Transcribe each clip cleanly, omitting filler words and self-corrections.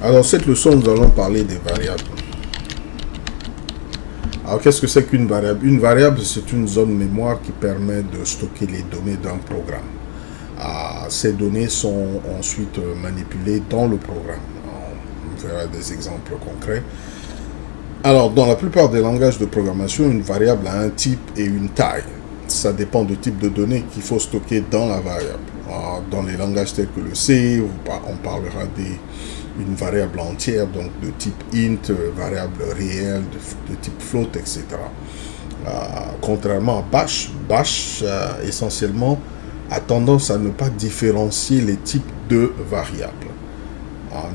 Alors, dans cette leçon, nous allons parler des variables. Alors, qu'est-ce que c'est qu'une variable? Une variable, c'est une zone mémoire qui permet de stocker les données d'un programme. Ces données sont ensuite manipulées dans le programme. On verra des exemples concrets. Alors, dans la plupart des langages de programmation, une variable a un type et une taille. Ça dépend du type de données qu'il faut stocker dans la variable. Alors, dans les langages tels que le C, on parlera d'une variable entière, donc de type int, variable réelle, de type float, etc. Contrairement à Bash, essentiellement a tendance à ne pas différencier les types de variables.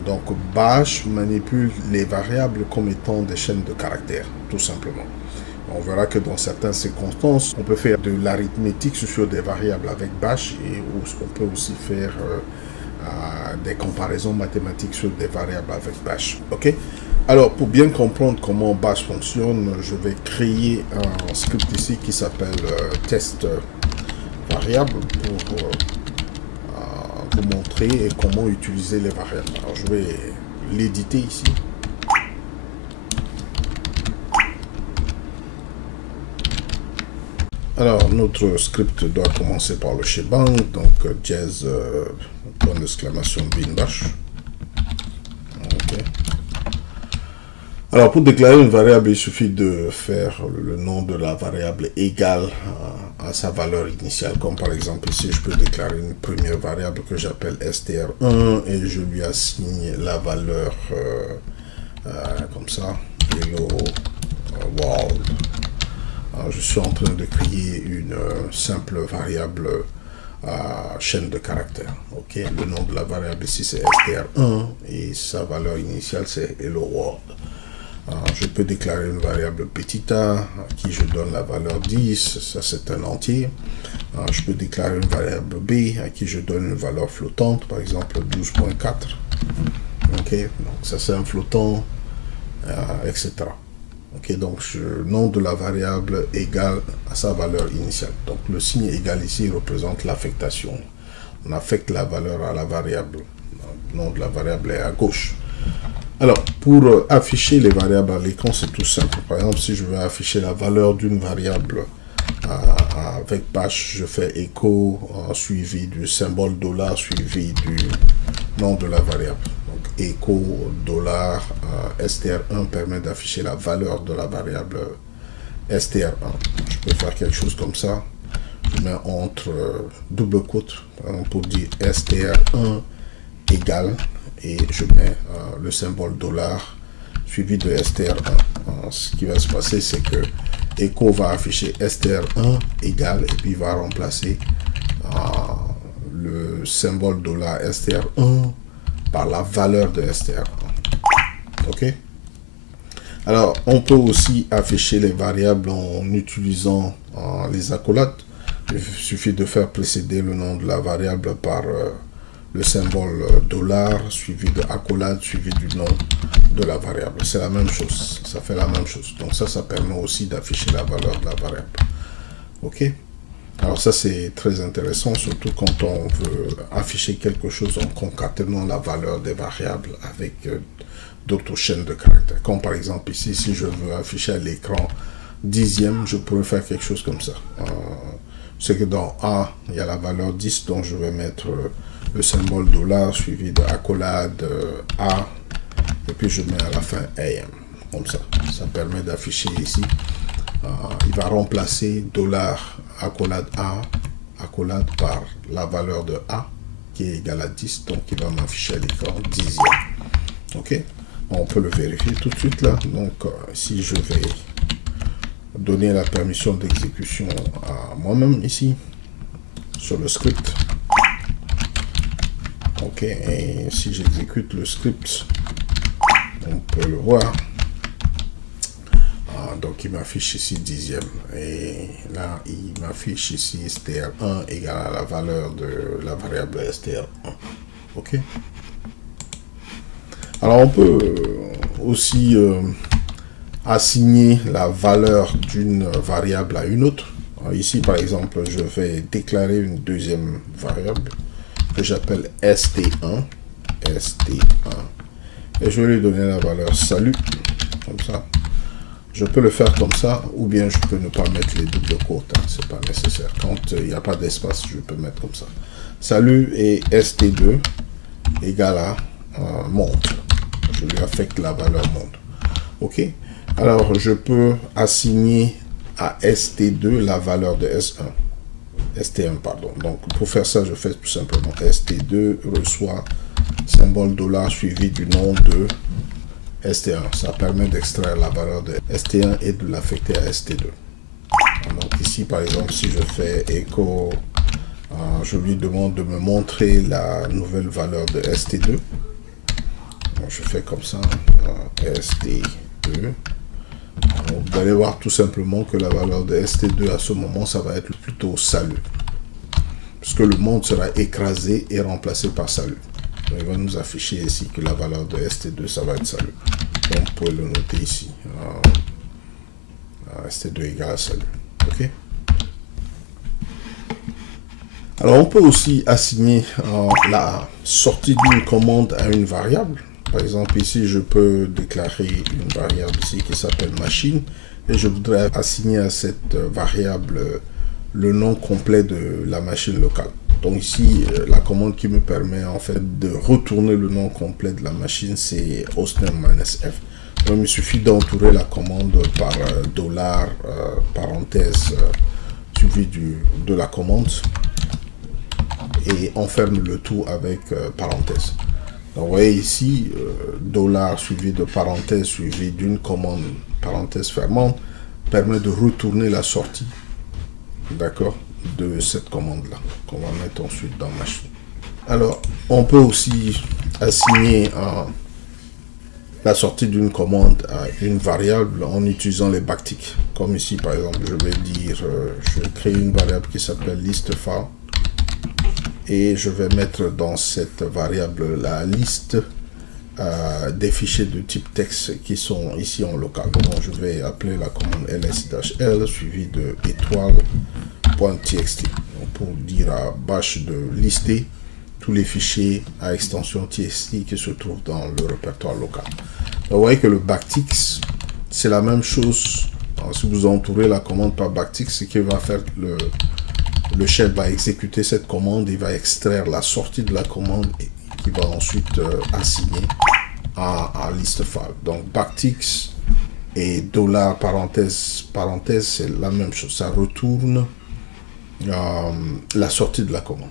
Donc Bash manipule les variables comme étant des chaînes de caractères, tout simplement. On verra que dans certaines circonstances, on peut faire de l'arithmétique sur des variables avec Bash et on peut aussi faire des comparaisons mathématiques sur des variables avec Bash. Ok? Alors, pour bien comprendre comment Bash fonctionne, je vais créer un script ici qui s'appelle test variable pour vous montrer comment utiliser les variables. Alors, je vais l'éditer ici. Alors, notre script doit commencer par le shebang, donc dièse, point d'exclamation, bin bash. Okay. Alors, pour déclarer une variable, il suffit de faire le nom de la variable égal à sa valeur initiale. Comme par exemple ici, je peux déclarer une première variable que j'appelle str1 et je lui assigne la valeur comme ça, hello world. Alors, je suis en train de créer une simple variable chaîne de caractères. Okay? Le nom de la variable ici c'est str1 et sa valeur initiale c'est hello world. Je peux déclarer une variable petit a à qui je donne la valeur 10, ça c'est un entier. Je peux déclarer une variable b à qui je donne une valeur flottante, par exemple 12.4. Okay? Donc ça c'est un flottant, etc. Ok, donc le nom de la variable égale à sa valeur initiale. Donc le signe égal ici représente l'affectation. On affecte la valeur à la variable. Le nom de la variable est à gauche. Alors, pour afficher les variables à l'écran, c'est tout simple. Par exemple, si je veux afficher la valeur d'une variable avec bash, je fais echo suivi du symbole $, suivi du nom de la variable. Donc, echo $str1 permet d'afficher la valeur de la variable str1. Je peux faire quelque chose comme ça. Je mets entre double quote pour dire str1 égale et je mets le symbole $, suivi de str1. Ce qui va se passer, c'est que echo va afficher str1 égale et puis il va remplacer le symbole $str1 par la valeur de str1. Ok? Alors, on peut aussi afficher les variables en utilisant les accolades. Il suffit de faire précéder le nom de la variable par le symbole $, suivi de accolade, suivi du nom de la variable. C'est la même chose, ça fait la même chose. Donc ça permet aussi d'afficher la valeur de la variable. Ok? Alors ça c'est très intéressant, surtout quand on veut afficher quelque chose en concaténant la valeur des variables avec d'autres chaînes de caractères. Comme par exemple ici, si je veux afficher à l'écran dixième, je pourrais faire quelque chose comme ça. C'est que dans A, il y a la valeur 10, donc je vais mettre le symbole $, suivi de accolade A, et puis je mets à la fin AM, comme ça. Ça permet d'afficher ici. Il va remplacer $, accolade A, accolade par la valeur de A, qui est égale à 10, donc il va m'afficher à l'écran dixième. Ok? On peut le vérifier tout de suite là. Donc, si je vais donner la permission d'exécution à moi-même ici, sur le script. Ok, et si j'exécute le script, on peut le voir. Donc il m'affiche ici dixième. Et là, il m'affiche ici str1 égale à la valeur de la variable str1. Ok. Alors on peut aussi assigner la valeur d'une variable à une autre. Alors, ici, par exemple, je vais déclarer une deuxième variable que j'appelle st1. et je vais lui donner la valeur salut, comme ça. Je peux le faire comme ça, ou bien je peux ne pas mettre les doubles quotes, hein, c'est pas nécessaire. Quand il n'y a pas d'espace, je peux mettre comme ça. Salut et st2 égale à monde. Je lui affecte la valeur monde. Ok. Alors je peux assigner à st2 la valeur de s1. st1, pardon. Donc pour faire ça, je fais tout simplement st2 reçoit symbole $ suivi du nom de st1. Ça permet d'extraire la valeur de st1 et de l'affecter à st2. Donc ici, par exemple, si je fais echo, je lui demande de me montrer la nouvelle valeur de st2. Donc, je fais comme ça, st2. Donc, vous allez voir tout simplement que la valeur de st2 à ce moment, ça va être plutôt salut. Puisque le monde sera écrasé et remplacé par salut. Donc, il va nous afficher ici que la valeur de st2, ça va être salut. Donc, vous pouvez le noter ici. st2 égale à salut. OK? Alors, on peut aussi assigner la sortie d'une commande à une variable. Par exemple, ici, je peux déclarer une variable ici qui s'appelle machine et je voudrais assigner à cette variable le nom complet de la machine locale. Donc ici, la commande qui me permet en fait de retourner le nom complet de la machine, c'est hostname-f. Donc il suffit d'entourer la commande par $, parenthèse, suivi de la commande et on ferme le tout avec parenthèse. Donc vous voyez ici, $ suivi de parenthèse suivi d'une commande, parenthèse fermante, permet de retourner la sortie, d'accord, de cette commande-là, qu'on va mettre ensuite dans machine. Alors, on peut aussi assigner la sortie d'une commande à une variable en utilisant les backticks. Comme ici, par exemple, je vais dire, je vais créer une variable qui s'appelle listFile. Et je vais mettre dans cette variable la liste des fichiers de type texte qui sont ici en local. Donc je vais appeler la commande ls-l suivi de étoile.txt pour dire à bash de lister tous les fichiers à extension txt qui se trouvent dans le répertoire local. Donc, vous voyez que le backticks, c'est la même chose. Alors, si vous entourez la commande par backticks, ce qui va faire le shell va exécuter cette commande, il va extraire la sortie de la commande et qui va ensuite assigner à listFile. Donc backticks et $ parenthèse, c'est la même chose. Ça retourne la sortie de la commande.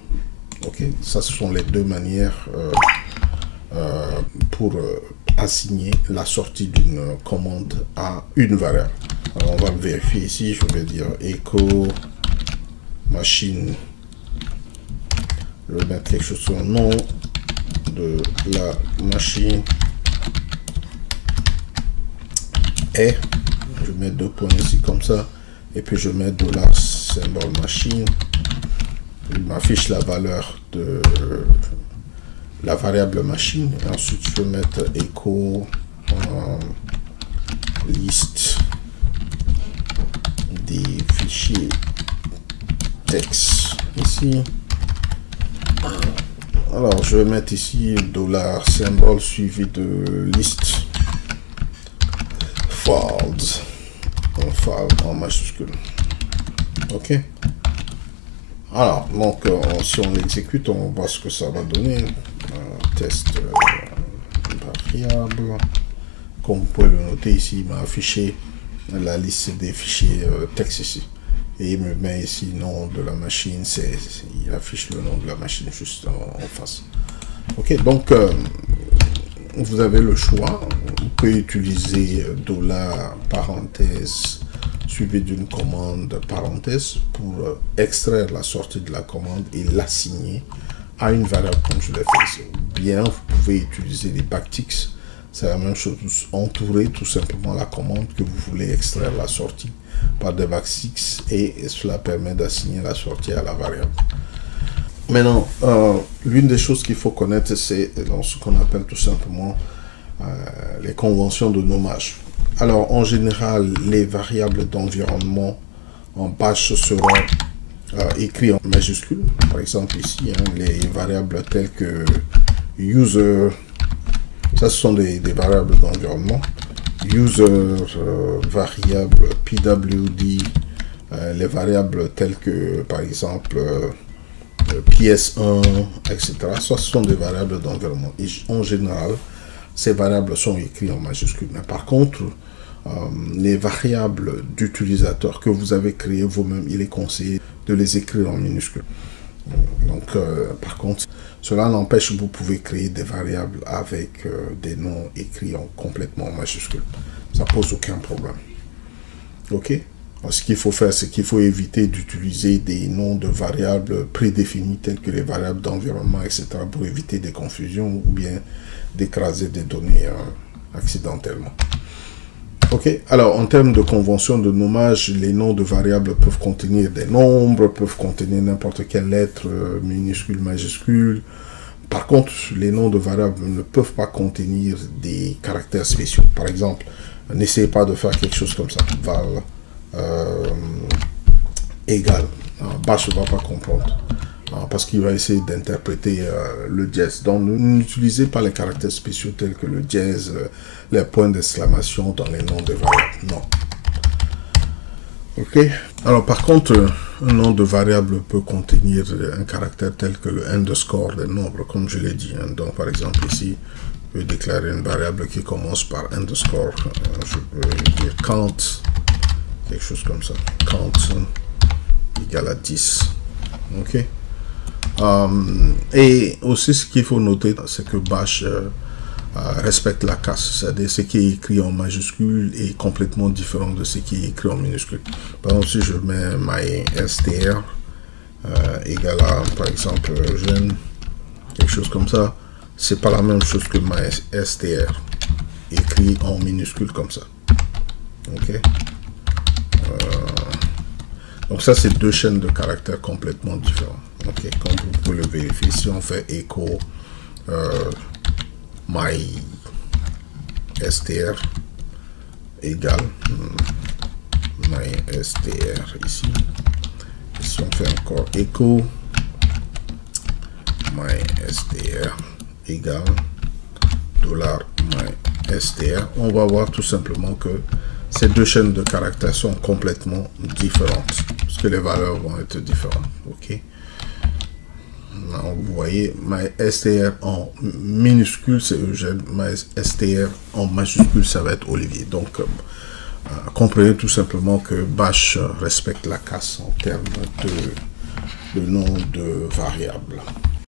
Ok, ça ce sont les deux manières pour assigner la sortie d'une commande à une variable. Alors on va le vérifier ici. Je vais dire echo machine, je vais mettre quelque chose sur le nom de la machine et je mets 2 points ici comme ça et puis je mets $ symbole machine. Il m'affiche la valeur de la variable machine et ensuite je vais mettre echo liste des fichiers texte ici. Alors je vais mettre ici $ symbole suivi de liste files, en majuscule. Ok. Alors donc si on l'exécute, on voit ce que ça va donner. Test variable. Comme vous pouvez le noter ici, il m'a affiché la liste des fichiers texte ici. Et il me met ici le nom de la machine, il affiche le nom de la machine juste en face. Ok, donc vous avez le choix. Vous pouvez utiliser $ parenthèse suivi d'une commande parenthèse pour extraire la sortie de la commande et l'assigner à une variable comme je l'ai fait ici. Bien, vous pouvez utiliser les backticks. C'est la même chose, entourer tout simplement la commande que vous voulez extraire la sortie par des backticks et cela permet d'assigner la sortie à la variable. Maintenant, l'une des choses qu'il faut connaître, c'est dans ce qu'on appelle tout simplement les conventions de nommage. Alors, en général, les variables d'environnement en bash seront écrites en majuscules. Par exemple, ici, les variables telles que user, Ça, ce sont des variables d'environnement. User, variable PWD, les variables telles que, par exemple, PS1, etc. Ça, ce sont des variables d'environnement. Et en général, ces variables sont écrites en majuscules. Mais par contre, les variables d'utilisateur que vous avez créées vous-même, il est conseillé de les écrire en minuscules. Donc, par contre, cela n'empêche que vous pouvez créer des variables avec des noms écrits complètement en majuscules. Ça pose aucun problème. OK? Alors, ce qu'il faut faire, c'est qu'il faut éviter d'utiliser des noms de variables prédéfinis tels que les variables d'environnement, etc. pour éviter des confusions ou bien d'écraser des données accidentellement. OK. Alors, en termes de convention de nommage, les noms de variables peuvent contenir des nombres, peuvent contenir n'importe quelle lettre, minuscule, majuscule. Par contre, les noms de variables ne peuvent pas contenir des caractères spéciaux. Par exemple, n'essayez pas de faire quelque chose comme ça. Val égal. Bash ne va pas comprendre. Parce qu'il va essayer d'interpréter le dièse. Donc, n'utilisez pas les caractères spéciaux tels que le dièse, les points d'exclamation dans les noms de variables. Non. OK. Alors, par contre, un nom de variable peut contenir un caractère tel que le underscore des nombres, comme je l'ai dit. Donc, par exemple, ici, je vais déclarer une variable qui commence par underscore. Je peux dire count, quelque chose comme ça. Count égale à 10. OK. Et aussi, ce qu'il faut noter, c'est que Bash respecte la casse, c'est-à-dire ce qui est écrit en majuscule est complètement différent de ce qui est écrit en minuscule. Par exemple, si je mets mystr égale à, par exemple, jeune, quelque chose comme ça, c'est pas la même chose que mystr écrit en minuscule comme ça. OK. Donc ça, c'est deux chaînes de caractères complètement différentes. OK, comme vous pouvez le vérifier, si on fait echo mystr égale mystr ici. Et si on fait encore echo mystr égale $mystr, on va voir tout simplement que ces deux chaînes de caractères sont complètement différentes, parce que les valeurs vont être différentes. OK. Vous voyez, mystr en minuscule, c'est Eugène, mystr en majuscule, ça va être Olivier. Donc, comprenez tout simplement que Bash respecte la casse en termes de nom de variable.